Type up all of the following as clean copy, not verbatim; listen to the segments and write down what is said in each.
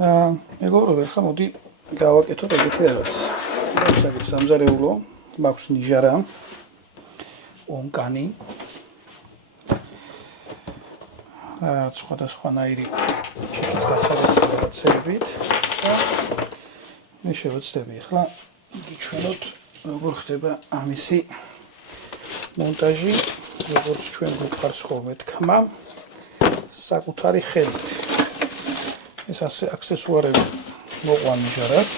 მეგობრებო, ახლა მოდი გავაკეთოთ ეგეთი რაღაც. მაგის სამზარეულო, მაქვს ნიჟარა, ონკანი. სხვადასხვანაირი ჩიქის გასაღებებით და მე შევეცდები ახლა გიჩვენოთ როგორ ხდება ამისი მონტაჟი, როგორც ჩვენ გვყავს ხოლმე თქმა საკუთარი ხელით. ეს აქსესუარები მოყვან ნიჟარას.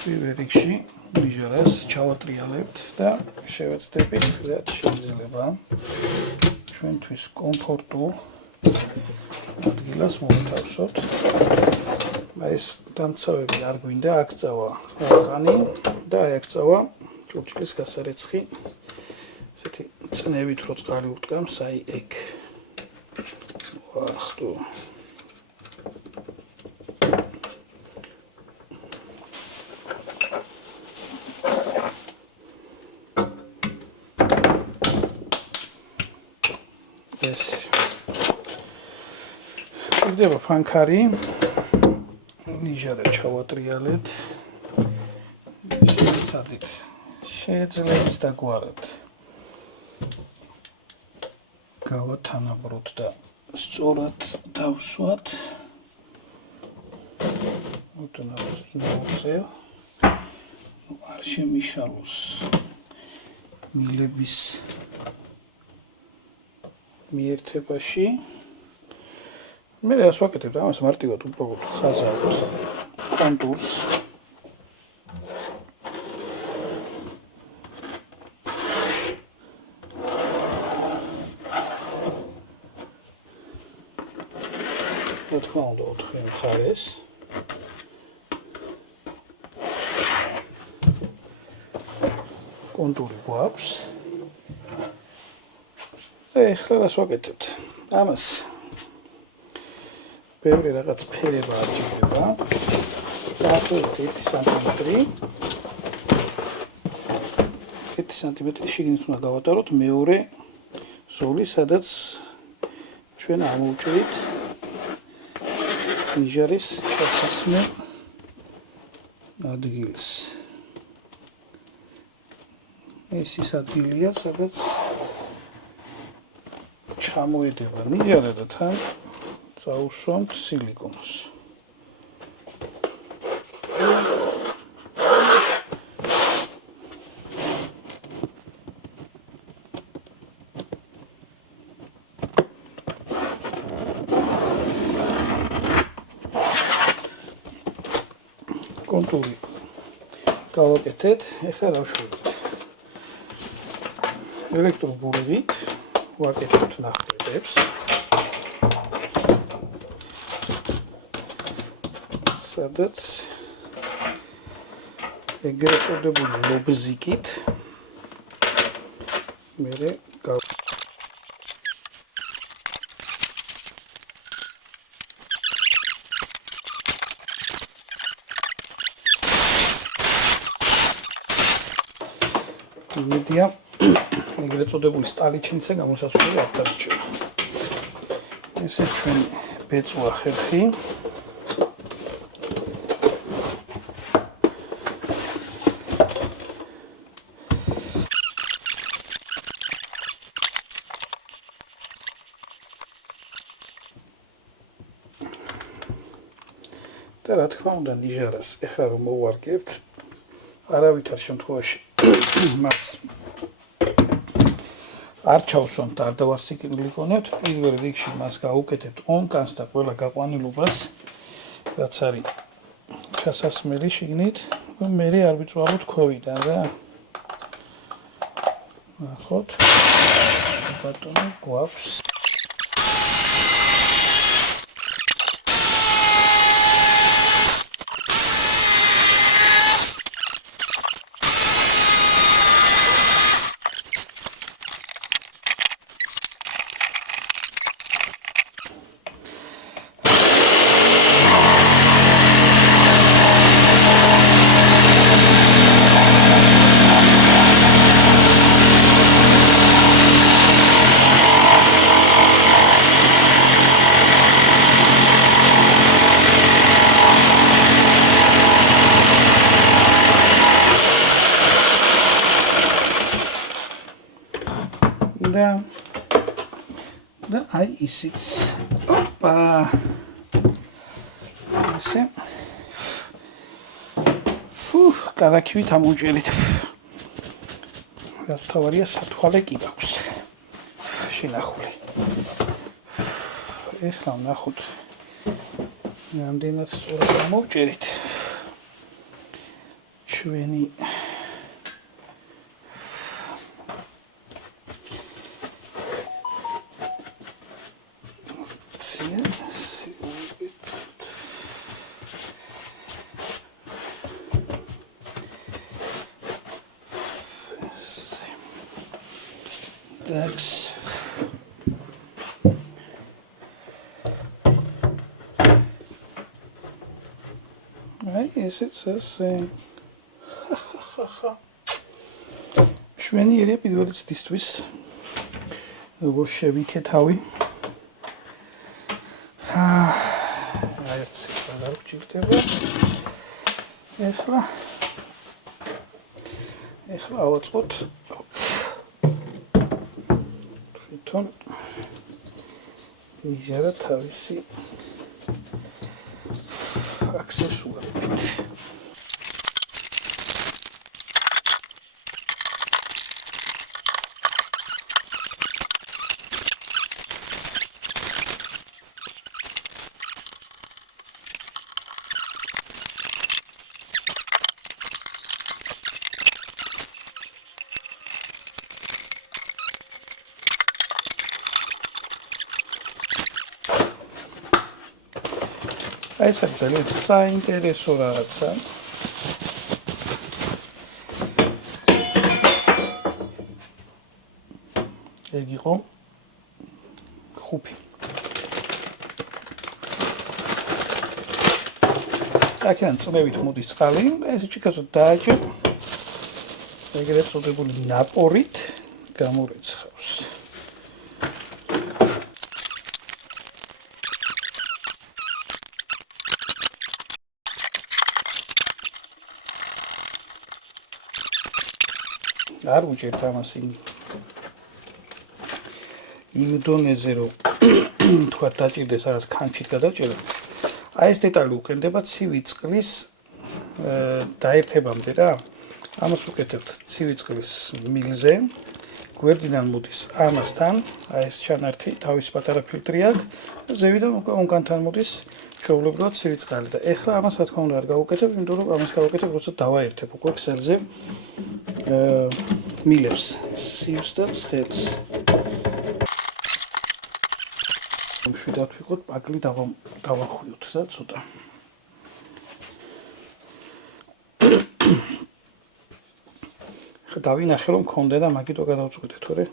პირველ რიგში ნიჟარას ჩავატრიალებთ და შევეცდებით, რაც შეიძლება ჩვენთვის კომფორტულ ადგილას მოვათავსოთ. ეს დამცავები არ გვინდა, აქ წავა ონკანი და აქ წავა ჭურჭლის გასარეცხი. ესეთი წნევით რო წყალი ურტკამს, აი ეგ. ვახტო. ეს ჩრდება ფანქარი. ნიჟარა ჩავატრიალეთ. შეეცადით შეეძლებს დაგვარად. გავათანაბროთ და სწორად დავსვათ. უთუნავს ინოვაცია. არ შემიშალოს მილების მიერთებაში. მე რას ვაკეთებ? ამას მარტივად უბრალოდ ხაზავთ კონტურს. რა თქმა უნდა, ოთხი მხარეს. კონტური გვაქვს. და ეხლა რას ვაკეთებთ? ამას ბევრი რაღაც ფერება არჩევდება. დაახლოებით 1 სანტიმეტრი. 1 სანტიმეტრი შიგნით უნდა გავატაროთ მეორე ზოლი, სადაც ჩვენ ამოვჭრით ნიჟარის ჩასასმე ადგილს. ეს ის ადგილია, სადაც ჩამოედება ნიჟარა და თან წაუშვამთ სილიკონს. კონტური გავაკეთეთ, ეხლა რა ვშურით? ელექტრობურებით ვაკეთებთ ნახტებს. სადაც ეგრეთ წოდებული ლობზიკით მე იმედია ეგრეთ წოდებული სტალიჩინცე გამოსასვლელი არ დარჩება. ესე ჩვენი ბეწვა ხერხი. და რა თქმა უნდა ნიჟარას ეხლა რომ მოვარგებთ, არავითარ შემთხვევაში მას არ ჩავსვამთ, არ დავასიკლიკონებთ. პირველ რიგში მას გავუკეთებთ ონკანს და ყველა გაყვანილობას, რაც არის ჩასასმელი შიგნით, მე არ ვიწვალოთ ქვევიდან რა. ნახოთ. ბატონო გვაქვს მინდა და აი ისიც. ოპა. ესე. გადაქვით ამოჭერით. რაც თავარია სათვალე კი გაქვს. შინახული. ეხლა ნახოთ. რამდენად სწორად ამოვჭერით. ჩვენი Thanks. Right, is it saying? Შვენი ერია პირველი ცდისთვის. როგორ შევიქეთავი. ერთს რა გვჭირდება. ეხლა ავაწყოთ. თვითონ იზარა თავისი აქსესუარებით. ეს არის ძალიან საინტერესო რაღაცა. ეგ იყო ხუფი. აქედან წნევით მოდის წყალი, ეს ჭიქასო დააჭერ. ეგრეთ წოდებული ნაპორით გამორიცხავს. არ უჭერთ ამას იმ დონეზე რომ თქვა დაჭირდეს რაღაც ქანჩით გადაჭერა. აი ეს დეტალი უყენდება ცივი წყლის დაერთებამდე რა. ამას უკეთებთ ცივი წყლის მილზე. გვერდიდან მოდის ამასთან, აი ეს ჩანართი, თავის პატარა ფილტრი აქვს, ზევიდან უკვე უკანთან მოდის ჩვეულებრივად ცივი წყალი და ეხლა ამას რა თქმა უნდა არ გავუკეთებ, იმიტომ რომ ამას გავუკეთებ, როცა დავაერთებ უკვე ქსელზე მილებს, ცივს და ცხელს. შვიდად ვიყოთ, პაკლი დავახვიოთ და ცოტა. დავინახე რომ მქონდა და მაგიტო გადავწყვიტე, თორე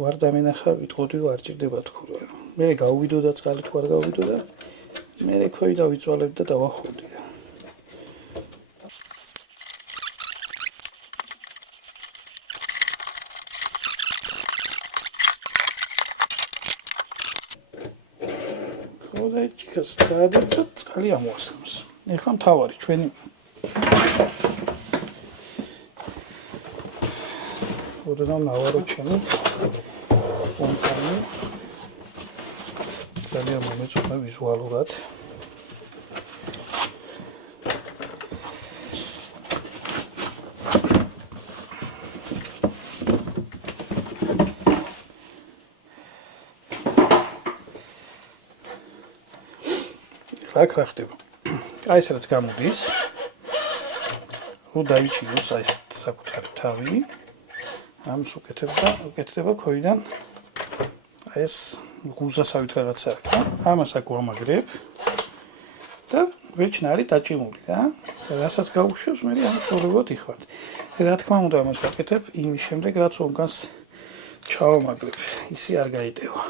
ვარ დამენახა, ვიტყოდი რომ არ ჭირდება თქო რა. მე გავვიდო და წყალი თუ არ გავვიდო და მე რეკოი დავიწვალებ და დავახვდი. ხოდა ჭიქას დაადებ და წყალი ამოასხამს. ეხლა მთავარი ჩვენი ოდნავ ნავარო ჩემი კონკანი ძალიან მომეწონა ვიზუალურად. აქ რა ხდება? აი ეს რაც გამოდის. რო დაიჭიროს აი ეს საკუთარი თავი. ამს უკეთდება ქოიდან აი ეს ღუზასავით რაღაცა აქვს და ამას აქ ვამაგრებ და ვეჩნარი დაჭიმული რა. რასაც გაუშვებს მე ამას სწორებად იხვალ. რა თქმა უნდა ამას ვაკეთებ იმის შემდეგ რაც ონგანს ჩავამაგრებ. ისი არ გაიტევა.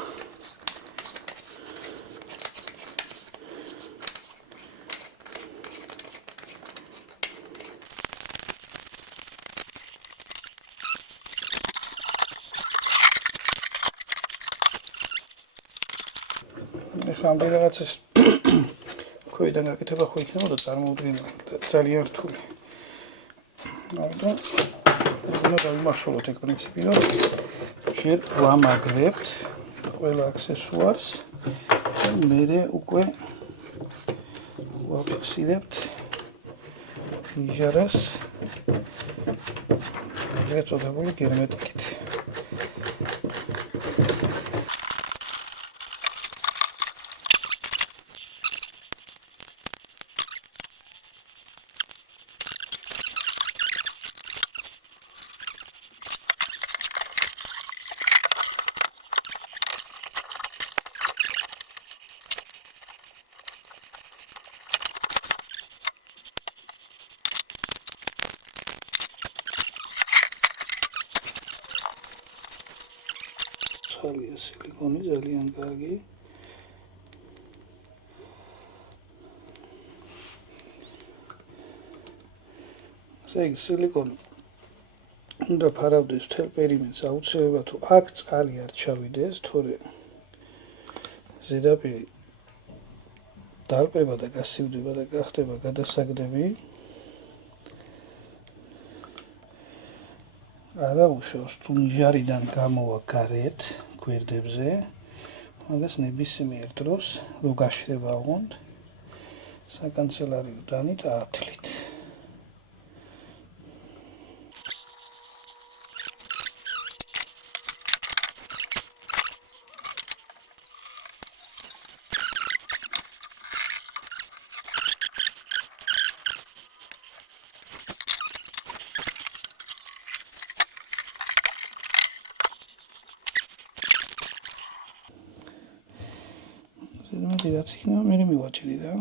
ამდე რაღაცას ქოიდან გაკეთება ხო იქნებოდა წარმოუდგენელი და ძალიან რთული. ამიტომ უნდა დავიმახსოვროთ ეგ პრინციპი, რომ ჯერ ვამაგრებთ ყველა აქსესუარს და მერე უკვე ვაფიქსირებთ ნიჟარას ეწოდებული გერმეტიკით. ხალია სილიკონი ძალიან კარგი. ასე იგი სილიკონი უნდა ფარავდეს მთელ პერიმეტრს აუცილებლად თუ აქ წყალი არ ჩავიდეს, თორემ ზედაპირი დარბება და გასივდება და გახდება გადასაგდები. არა უშავს თუ ნიჟარიდან გამოვა გარეთ გვერდებზე, მაგას ნებისმიერ დროს რო გაშრება ოღონდ საკანცელარიო დანით ათლით. ზედმეტი რაც იქნება, მე მივაჭიდი და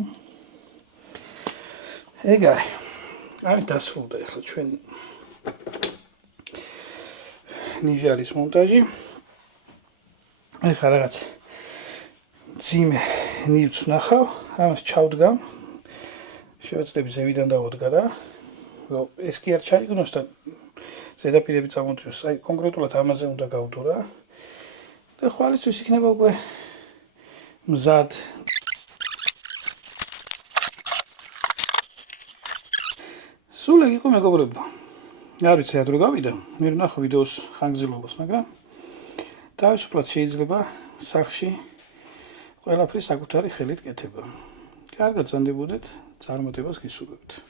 ეგ არის. არის დასრულდა ახლა ჩვენი ნიჟარის მონტაჟი. ახლა რაღაც ძიმე ნივთს ვნახავ, ამას ჩავდგამ. შევეცდები ზევიდან დავოდგა რა. რომ ეს კი არ ჩაიგნოს და ზედაპირები წამოწიოს. აი კონკრეტულად ამაზე უნდა გავდო რა. და ხვალისთვის იქნება უკვე მზად. სულ ეგ იყო მეგობრებო. არ ვიცი რა დრო გავიდა. მე ვნახო ვიდეოს ხანგრძლივობას, მაგრამ თავისუფლად შეიძლება სახში ყველაფრის საკუთარი ხელით კეთება. კარგად ზანდებოდეთ, წარმატებას გისურვებთ.